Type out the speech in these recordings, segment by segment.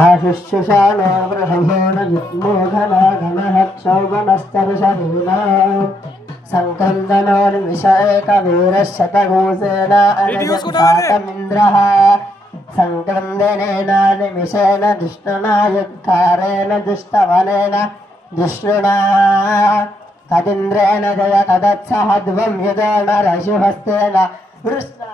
ఆశిష్యుషాలో బృహమోణ యుగ్మోఘనాఘనహక్షౌగణస్తరుషహీనా సంకందనోన్ విషయకవీరశతగోసేన అనజపాతమింద్రః సంకందనేన నిమిషేన దుష్టనా యుక్తారేణ దుష్టవనేన దుష్ణునా तदिन्द्रेण जय तदत्सह ध्वं युधेन रशुहस्तेन वृष्णा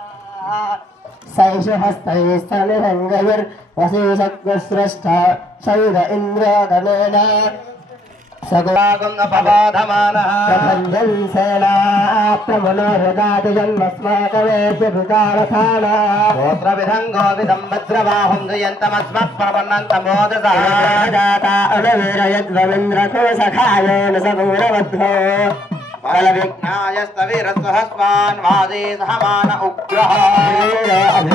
सैषुहस्तैस्तनिरङ्गैर्वशीषग्रस्रष्ट शैर इन्द्रगणेन अपबाधमानः सगुणागन्सेना प्रमनोहृदाति जन्मस्माकवेद्य विकारथाना गोत्रविधम् गोविदम् वज्रबाहुम् जयन्तमस्मत्प्रपन्नन्तमोदसः जाता अणवीरयद्वमिन्द्रकोशखायेन सगुणवद्धो बलविज्ञायस्तविरस्वहस्वान् वादे सहमान उग्रः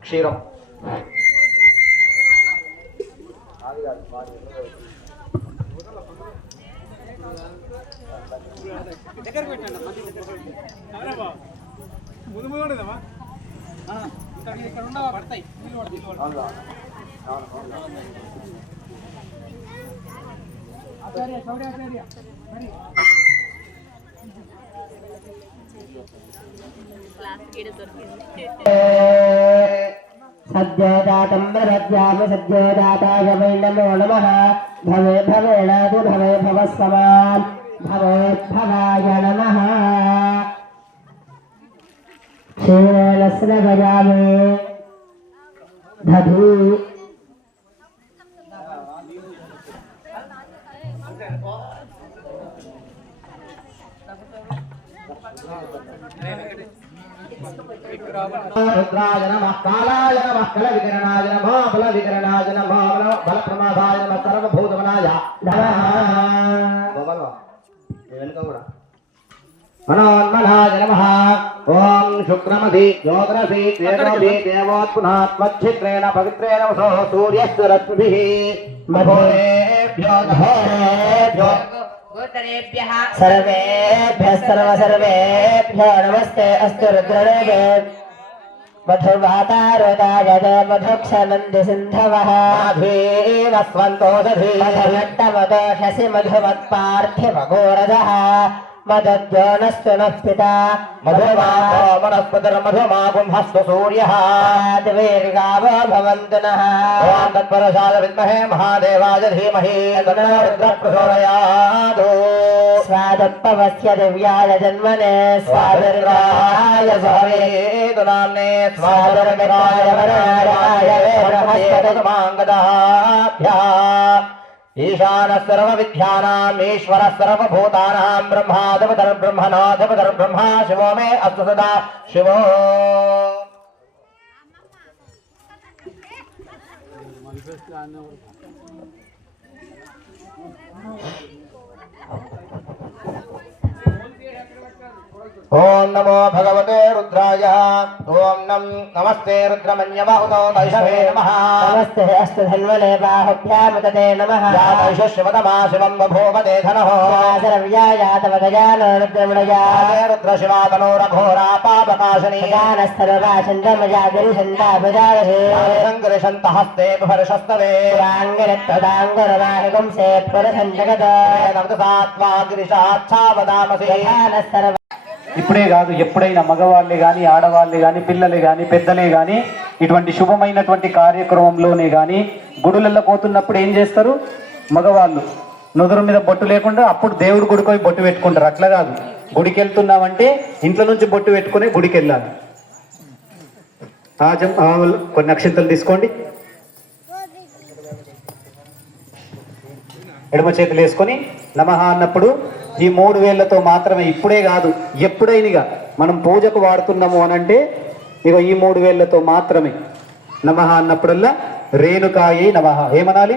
క్షీరం ముందు ముందు ఉండదమ్మా ఇక్కడ सद्योजातं वरद्याम सद्योजाताय वै नमो नमः। भवे भवेणादि, भवे भवस्वमान्। भवोद्भवाय नमः। क्षीणेन स्रवयामि दधु రుద్రాయ నమ కాళాయ నమ కల వికరణాయ నమ బల వికరణాయ నమ బల ప్రమాదాయ నమ సర్వభూతమనాయ వెనుక కూడా మనోన్మలాయ నమ. ఓం శుక్రమధి జ్యోతిరసి తేజోధి దేవోత్పునాత్మచ్చిత్రేణ పవిత్రేణ వసో సూర్యస్సు రశ్మిభిః. सर्वेभ्यः सर्वसर्वेभ्यो नमस्ते अस्तु रुद्रदेवे मधुवातारुदाय मधुक्षनन्दि सिन्धवः माधवीवस्वन्तो दधी मधुमट्टमदोषसि मधुमत्पार्थिवघोरजः मदद्योनस्तु नः पिता मधुमाको वनस्पतिर्मधुमागुंहस्तु सूर्यः मधुमाद्वीर्गावो भवन्तु नः ॐ तत्परशाय विद्महे महादेवाय धीमहि तन्नो रुद्रः प्रचोदयात् स्वादत्पवस्य दिव्याय जन्मने स्वादर्गाय स्वादर्गाय स्वामे स्वामेतु नाम्ने स्वादर्गाय वराय वेदमाङ्गदाभ्या ईशान सर्व विद्यानामेश्वर सर्वभूतानां ब्रह्माधिपतर ब्रह्मणाधिपतर ब्रह्मा शिवो मे अस्तु सदा शिवो Thank you. ఓం నమో భగవతే రుద్రాయ. ఓం నం నమస్తే రుద్రమన్యమాహుతో దైషవే నమః. నమస్తే అస్తు ధన్వనే బాహుభ్యాముదతే నమః. యా దైష శివతమా శివం బభూవ దేధనః యాదరవ్యా యాదవదయానో రుద్రముడయా రుద్ర శివాతనో రఘోరా పాపకాశని. గానస్తరవా చంద్రమయా గిరిశంతా భుజాదశే సంగరిషంత హస్తే భర్షస్తవే రాంగిరత్వదాంగురవాహిగుంసే పురసంజగత నవత సాత్వా గిరిశాచ్ఛావదామసి గానస్తరవ ఇప్పుడే కాదు ఎప్పుడైనా మగవాళ్ళే కానీ ఆడవాళ్ళే కానీ పిల్లలే కానీ పెద్దలే కానీ ఇటువంటి శుభమైనటువంటి కార్యక్రమంలోనే కానీ గుడులలో పోతున్నప్పుడు ఏం చేస్తారు? మగవాళ్ళు నుదురు మీద బొట్టు లేకుండా అప్పుడు దేవుడు గుడికి బొట్టు పెట్టుకుంటారు. అట్లా కాదు. గుడికి వెళ్తున్నామంటే ఇంట్లో నుంచి బొట్టు పెట్టుకుని గుడికి వెళ్ళాలి ఆజం ఆవులు కొన్ని అక్షంతలు తీసుకోండి. ఎడమ చేతులు వేసుకొని నమహ అన్నప్పుడు ఈ మూడు వేళ్ళతో మాత్రమే ఇప్పుడే కాదు ఎప్పుడైనగా మనం పూజకు వాడుతున్నాము అనంటే ఇక ఈ మూడు వేళ్ళతో మాత్రమే. నమ అన్నప్పుడల్లా రేణుకాయే నమ. ఏమనాలి?